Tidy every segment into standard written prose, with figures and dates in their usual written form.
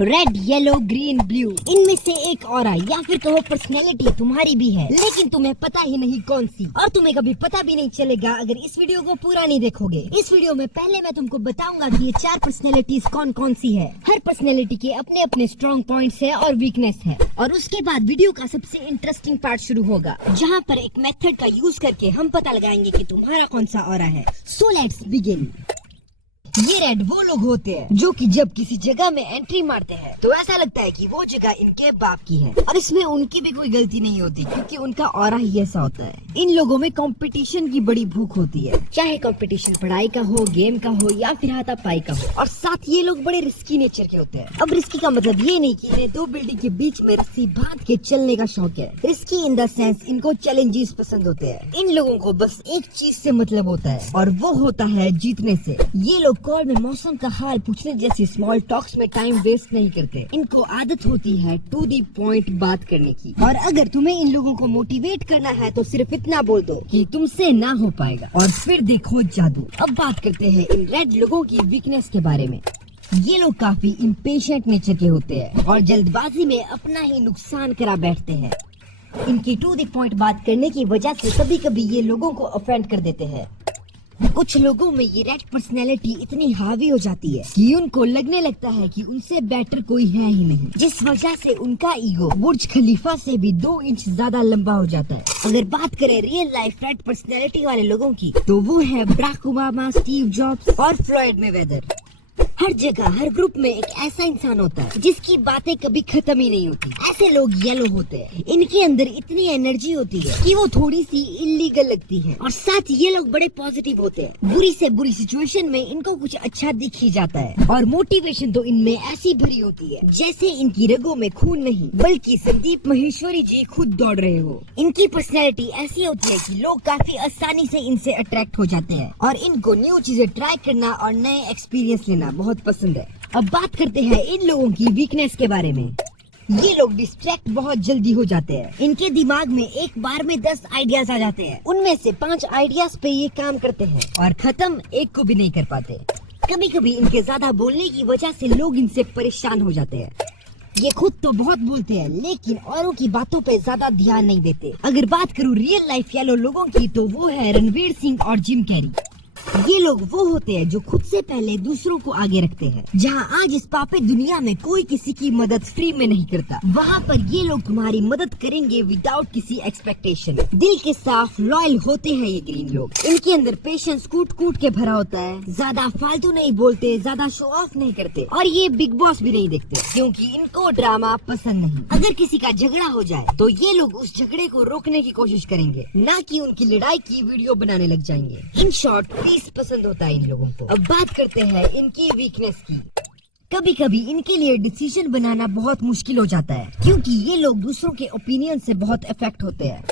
Red, yellow, green, blue, इनमें से एक ऑरा या फिर कहो पर्सनैलिटी तुम्हारी भी है, लेकिन तुम्हें पता ही नहीं कौन सी, और तुम्हें कभी पता भी नहीं चलेगा अगर इस वीडियो को पूरा नहीं देखोगे। इस वीडियो में पहले मैं तुमको बताऊंगा कि ये 4 पर्सनैलिटीज कौन कौन सी है। हर पर्सनैलिटी के अपने अपने स्ट्रॉन्ग पॉइंट्स है और वीकनेस है, और उसके बाद वीडियो का सबसे इंटरेस्टिंग पार्ट शुरू होगा, जहाँ पर एक मेथड का यूज करके हम पता लगाएंगे कि तुम्हारा कौन सा ऑरा है। So let's begin. ये रेड वो लोग होते हैं जो कि जब किसी जगह में एंट्री मारते हैं तो ऐसा लगता है कि वो जगह इनके बाप की है, और इसमें उनकी भी कोई गलती नहीं होती क्योंकि उनका ऑरा ही ऐसा होता है। इन लोगों में कंपटीशन की बड़ी भूख होती है, चाहे कंपटीशन पढ़ाई का हो, गेम का हो या फिर हाथापाई का हो। और साथ ये लोग बड़े रिस्की नेचर के होते हैं। अब रिस्की का मतलब ये नहीं कि इन्हें 2 बिल्डिंग के बीच में रस्सी बांध के चलने का शौक है। रिस्की इन द सेंस इनको चैलेंजेस पसंद होते हैं। इन लोगों को बस एक चीज से मतलब होता है, और वो होता है जीतने से। ये लोग कॉल में मौसम का हाल पूछने जैसी स्मॉल टॉक्स में टाइम वेस्ट नहीं करते। इनको आदत होती है टू दी पॉइंट बात करने की, और अगर तुम्हें इन लोगों को मोटिवेट करना है तो सिर्फ इतना बोल दो कि तुमसे ना हो पाएगा, और फिर देखो जादू। अब बात करते हैं इन रेड लोगों की वीकनेस के बारे में। ये लोग काफी इम्पेशेंट नेचर के होते हैं और जल्दबाजी में अपना ही नुकसान करा बैठते हैं। इनकी टू दी पॉइंट बात करने की वजह से कभी कभी ये लोगों को ऑफेंड कर देते हैं। कुछ लोगों में ये रेड पर्सनैलिटी इतनी हावी हो जाती है कि उनको लगने लगता है कि उनसे बेटर कोई है ही नहीं, जिस वजह से उनका ईगो बुर्ज खलीफा से भी 2 इंच ज्यादा लंबा हो जाता है। अगर बात करें रियल लाइफ रेड पर्सनैलिटी वाले लोगों की तो वो है बराक ओबामा, स्टीव जॉब्स और फ्लॉयड मेवेदर। हर जगह हर ग्रुप में एक ऐसा इंसान होता है जिसकी बातें कभी खत्म ही नहीं होती। ऐसे लोग येलो होते हैं। इनके अंदर इतनी एनर्जी होती है कि वो थोड़ी सी इलीगल लगती है, और साथ ये लोग बड़े पॉजिटिव होते हैं। बुरी से बुरी सिचुएशन में इनको कुछ अच्छा दिख ही जाता है, और मोटिवेशन तो इनमें ऐसी भरी होती है जैसे इनकी रगों में खून नहीं बल्कि संदीप माहेश्वरी जी खुद दौड़ रहे हो। इनकी पर्सनैलिटी ऐसी होती है कि लोग काफी आसानी से इनसे अट्रैक्ट हो जाते हैं, और इनको न्यू चीजें ट्राई करना और नए एक्सपीरियंस लेना बहुत पसंद है। अब बात करते हैं इन लोगों की वीकनेस के बारे में। ये लोग डिस्ट्रैक्ट बहुत जल्दी हो जाते हैं। इनके दिमाग में एक बार में 10 आइडियाज आ जाते हैं। उनमें से 5 आइडियाज पे ये काम करते हैं और खत्म एक को भी नहीं कर पाते। कभी कभी इनके ज्यादा बोलने की वजह से लोग इनसे परेशान हो जाते हैं। ये खुद तो बहुत बोलते हैं लेकिन औरों की बातों पे ज्यादा ध्यान नहीं देते। अगर बात करूँ रियल लाइफ येलो लोगों की तो वो है रणवीर सिंह और जिम कैरी। ये लोग वो होते हैं जो खुद से पहले दूसरों को आगे रखते हैं। जहाँ आज इस पापी दुनिया में कोई किसी की मदद फ्री में नहीं करता, वहाँ पर ये लोग तुम्हारी मदद करेंगे विदाउट किसी एक्सपेक्टेशन। दिल के साफ लॉयल होते हैं ये ग्रीन लोग। इनके अंदर पेशेंस कूट कूट के भरा होता है। ज्यादा फालतू नहीं बोलते, ज्यादा शो ऑफ नहीं करते, और ये बिग बॉस भी नहीं देखते क्योंकि इनको ड्रामा पसंद नहीं। अगर किसी का झगड़ा हो जाए तो ये लोग उस झगड़े को रोकने की कोशिश करेंगे, न कि उनकी लड़ाई की वीडियो बनाने लग जाएंगे। इन शॉर्ट पसंद होता है इन लोगों को। अब बात करते हैं इनकी वीकनेस की। कभी कभी इनके लिए डिसीजन बनाना बहुत मुश्किल हो जाता है क्योंकि ये लोग दूसरों के ओपिनियन से बहुत इफेक्ट होते हैं।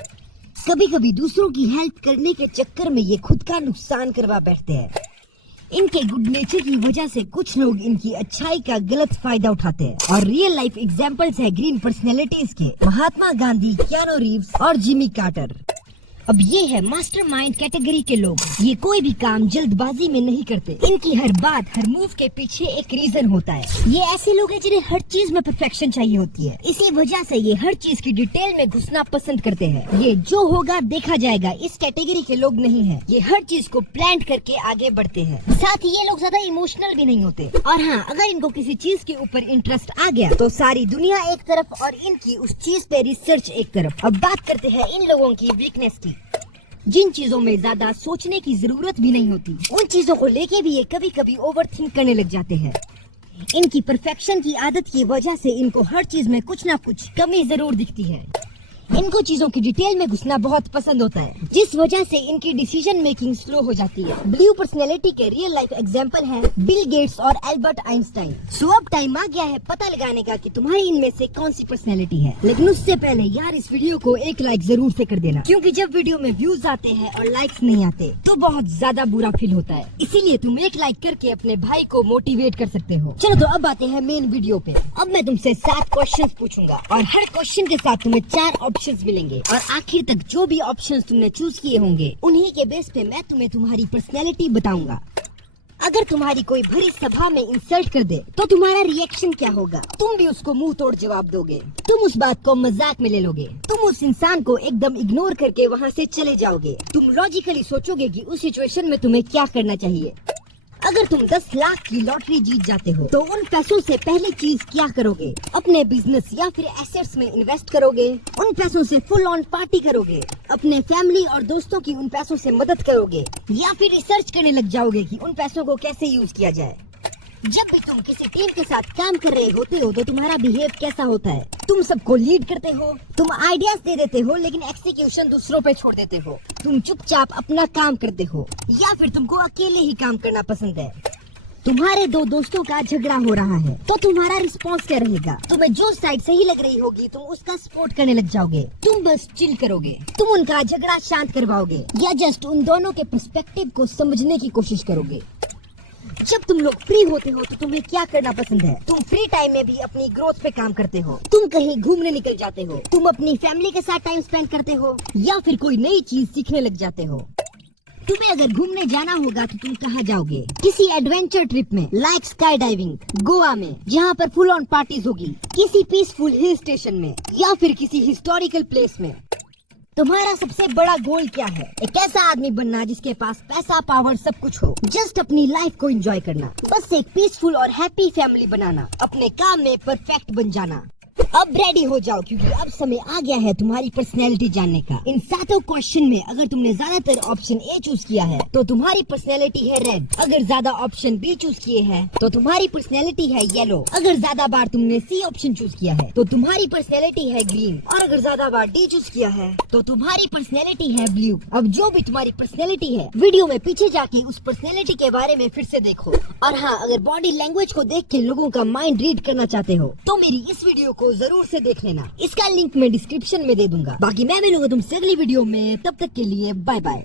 कभी कभी दूसरों की हेल्प करने के चक्कर में ये खुद का नुकसान करवा बैठते हैं। इनके गुड नेचर की वजह से कुछ लोग इनकी अच्छाई का गलत फायदा उठाते हैं, और रियल लाइफ एग्जांपल्स है ग्रीन पर्सनैलिटीज के महात्मा गांधी, कियानो रीव्स और जिमी कार्टर। अब ये है मास्टरमाइंड कैटेगरी के लोग। ये कोई भी काम जल्दबाजी में नहीं करते। इनकी हर बात, हर मूव के पीछे एक रीजन होता है। ये ऐसे लोग हैं जिन्हें हर चीज में परफेक्शन चाहिए होती है। इसी वजह से ये हर चीज की डिटेल में घुसना पसंद करते हैं। ये जो होगा देखा जाएगा इस कैटेगरी के लोग नहीं है। ये हर चीज को प्लान करके आगे बढ़ते हैं। साथ ही ये लोग ज्यादा इमोशनल भी नहीं होते, और हाँ, अगर इनको किसी चीज के ऊपर इंटरेस्ट आ गया तो सारी दुनिया एक तरफ और इनकी उस चीज पे रिसर्च एक तरफ। अब बात करते हैं इन लोगों की वीकनेस की। जिन चीजों में ज्यादा सोचने की जरूरत भी नहीं होती, उन चीजों को लेके भी ये कभी कभी ओवर थिंक करने लग जाते हैं। इनकी परफेक्शन की आदत की वजह से इनको हर चीज में कुछ ना कुछ कमी जरूर दिखती है। इनको चीजों की डिटेल में घुसना बहुत पसंद होता है, जिस वजह से इनकी डिसीजन मेकिंग स्लो हो जाती है। ब्लू पर्सनैलिटी के रियल लाइफ एग्जांपल हैं बिल गेट्स और एल्बर्ट आइंस्टाइन। सो अब टाइम आ गया है पता लगाने का कि तुम्हारी इनमें से कौन सी पर्सनैलिटी है। लेकिन उससे पहले यार इस वीडियो को एक लाइक जरूर से कर देना, क्योंकि जब वीडियो में व्यूज आते हैं और लाइक्स नहीं आते तो बहुत ज्यादा बुरा फील होता है। इसीलिए तुम एक लाइक करके अपने भाई को मोटिवेट कर सकते हो। चलो तो अब आते हैं मेन वीडियो पे। अब मैं तुमसे 7 क्वेश्चन पूछूंगा, और हर क्वेश्चन के साथ तुम्हें 4 ऑप्शंस मिलेंगे, और आखिर तक जो भी ऑप्शंस तुमने चूज किए होंगे उन्हीं के बेस पे मैं तुम्हें तुम्हारी पर्सनैलिटी बताऊंगा। अगर तुम्हारी कोई भरी सभा में इंसल्ट कर दे तो तुम्हारा रिएक्शन क्या होगा? तुम भी उसको मुंह तोड़ जवाब दोगे? तुम उस बात को मजाक में ले लोगे? तुम उस इंसान को एकदम इग्नोर करके वहाँ से चले जाओगे? तुम लॉजिकली सोचोगे कि उस सिचुएशन में तुम्हें क्या करना चाहिए? अगर तुम 10 लाख की लॉटरी जीत जाते हो तो उन पैसों से पहली चीज क्या करोगे? अपने बिजनेस या फिर एसेट्स में इन्वेस्ट करोगे? उन पैसों से फुल ऑन पार्टी करोगे? अपने फैमिली और दोस्तों की उन पैसों से मदद करोगे? या फिर रिसर्च करने लग जाओगे कि उन पैसों को कैसे यूज किया जाए? जब भी तुम किसी टीम के साथ काम कर रहे होते हो तो तुम्हारा बिहेव कैसा होता है? तुम सबको लीड करते हो, तुम आइडियाज दे देते हो लेकिन एक्सिक्यूशन दूसरों पे छोड़ देते हो, तुम चुपचाप अपना काम करते हो, या फिर तुमको अकेले ही काम करना पसंद है? तुम्हारे दो दोस्तों का झगड़ा हो रहा है तो तुम्हारा रिस्पॉन्स क्या रहेगा? तुम्हें जो साइड सही लग रही होगी तुम उसका सपोर्ट करने लग जाओगे? तुम बस चिल करोगे? तुम उनका झगड़ा शांत करवाओगे या जस्ट उन दोनों के पर्सपेक्टिव को समझने की कोशिश करोगे? जब तुम लोग फ्री होते हो तो तुम्हें क्या करना पसंद है? तुम फ्री टाइम में भी अपनी ग्रोथ पे काम करते हो, तुम कहीं घूमने निकल जाते हो, तुम अपनी फैमिली के साथ टाइम स्पेंड करते हो या फिर कोई नई चीज सीखने लग जाते हो? तुम्हें अगर घूमने जाना होगा तो तुम कहाँ जाओगे? किसी एडवेंचर ट्रिप में लाइक स्काई डाइविंग गोवा में जहाँ पर फुल ऑन पार्टीज होगी, किसी पीसफुल हिल स्टेशन में या फिर किसी हिस्टोरिकल प्लेस में? तुम्हारा सबसे बड़ा गोल क्या है? एक ऐसा आदमी बनना जिसके पास पैसा पावर सब कुछ हो, जस्ट अपनी लाइफ को एंजॉय करना, बस एक पीसफुल और हैप्पी फैमिली बनाना, अपने काम में परफेक्ट बन जाना। अब रेडी हो जाओ क्योंकि अब समय आ गया है तुम्हारी पर्सनैलिटी जानने का। इन 7 क्वेश्चन में अगर तुमने ज्यादातर ऑप्शन ए चूज किया है तो तुम्हारी पर्सनैलिटी है रेड, अगर ज्यादा ऑप्शन बी चूज किए हैं तो तुम्हारी पर्सनैलिटी है येलो, अगर ज्यादा बार तुमने सी ऑप्शन चूज किया है तो तुम्हारी पर्सनैलिटी है ग्रीन, और अगर ज्यादा बार डी चूज किया है तो तुम्हारी पर्सनैलिटी है ब्लू। अब जो भी तुम्हारी पर्सनैलिटी है वीडियो में पीछे जाके उस पर्सनैलिटी के बारे में फिर से देखो, और हाँ अगर बॉडी लैंग्वेज को देख के लोगों का माइंड रीड करना चाहते हो तो मेरी इस वीडियो को जरूर से देख लेना, इसका लिंक मैं डिस्क्रिप्शन में दे दूंगा। बाकी मैं मिलूंगा तुमसे अगली वीडियो में, तब तक के लिए बाय बाय।